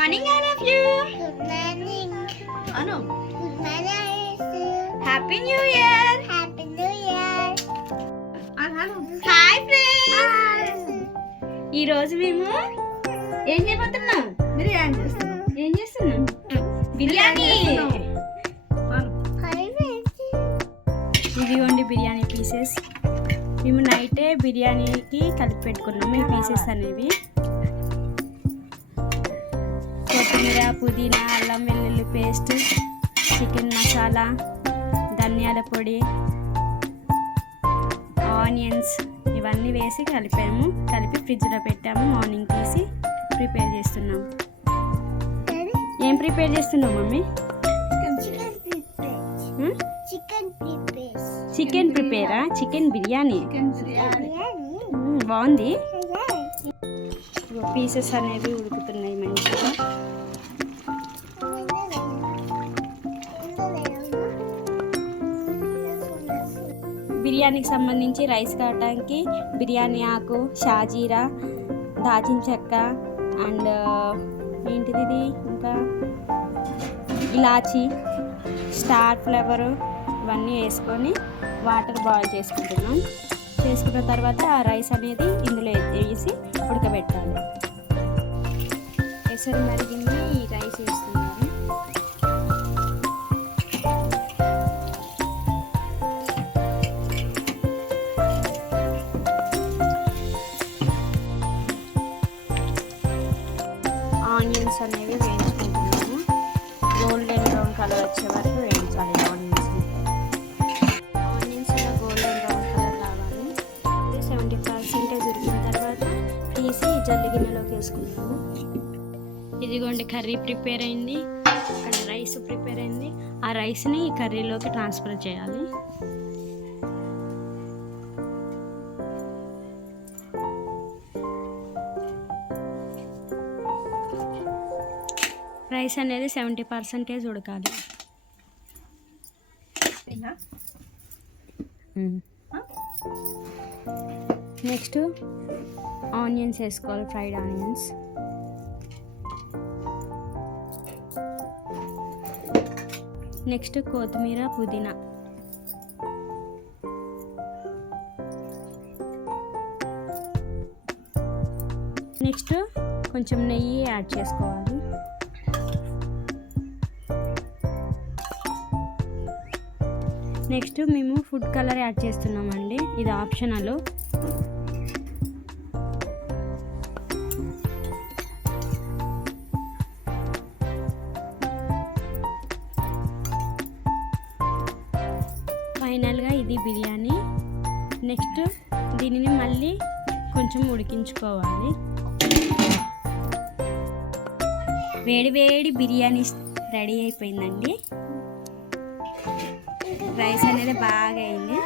morning, all of you. Good morning. Anu. Good morning. Happy New Year. Happy New Year. Hi friends. ఈ రోజు మేము ఏం చేయబోతున్నాం? బిర్యానీ చేస్తున్నాం. ఏం చేస్తున్నాం? బిర్యానీ. ఇదిగోండి బిర్యానీ పీసెస్. మేము నైటే బిర్యానీకి కలిపి పెట్టుకున్నాము ఈ పీసెస్ అనేవి. కొత్తిమీర, పుదీనా, అల్లం వెల్లుల్లి పేస్ట్, చికెన్ మసాలా, ధనియాల పొడి, ఆనియన్స్ ఇవన్నీ వేసి కలిపి ఫ్రిడ్జ్లో పెట్టాము. మార్నింగ్ తీసి ప్రిపేర్ చేస్తున్నాం. ఏం ప్రిపేర్ చేస్తున్నావు మమ్మీ? చికెన్ ప్రిపేరా? చికెన్ బిర్యానీ బాగుంది. పీసెస్ అనేవి ఉడుకుతున్నాయి మంచిగా. బిర్యానీకి సంబంధించి రైస్ కావడానికి బిర్యానీ ఆకు, షాజీరా, దాచిన చెక్క అండ్ ఏంటిది ఇది ఇంకా ఇలాచి, స్టార్ ఫ్లేవరు ఇవన్నీ వేసుకొని వాటర్ బాయిల్ చేసుకుంటున్నాం. చేసుకున్న తర్వాత ఆ రైస్ అనేది ఇందులో వేసి ఉడకబెట్టాలి. ఎసరు మరిగింది, ఈ రైస్ వేస్తున్నాము. ఆనియన్స్ అనేవి వేయించుకుంటున్నాము. గోల్డెన్ బ్రౌన్ కలర్ వచ్చే వరకు వేయించాలి ఆనియన్స్ ఇలా గోల్డెన్ బ్రౌన్ కలర్ రావాలి. 70% ఉడికిన తర్వాత తీసి జల్లి గిన్నెలోకి వేసుకుంటాము. ఇదిగోండి కర్రీ ప్రిపేర్ అయింది, అక్కడ రైస్ ప్రిపేర్ అయింది. ఆ రైస్ని ఈ కర్రీలోకి ట్రాన్స్ఫర్ చేయాలి. రైస్ అనేది 70% ఉడకాలి. నెక్స్ట్ ఆనియన్స్ వేసుకోవాలి, ఫ్రైడ్ ఆనియన్స్. నెక్స్ట్ కొత్తిమీర, పుదీనా. నెక్స్ట్ కొంచెం నెయ్యి యాడ్ చేసుకోవాలి. నెక్స్ట్ మేము ఫుడ్ కలర్ యాడ్ చేస్తున్నామండి, ఇది ఆప్షనల్. ఫైనల్గా ఇది బిర్యానీ. నెక్స్ట్ దీనిని మళ్ళీ కొంచెం ఉడికించుకోవాలి. వేడి వేడి బిర్యానీ రెడీ అయిపోయిందండి. రైస్ అనేది బాగా అయింది.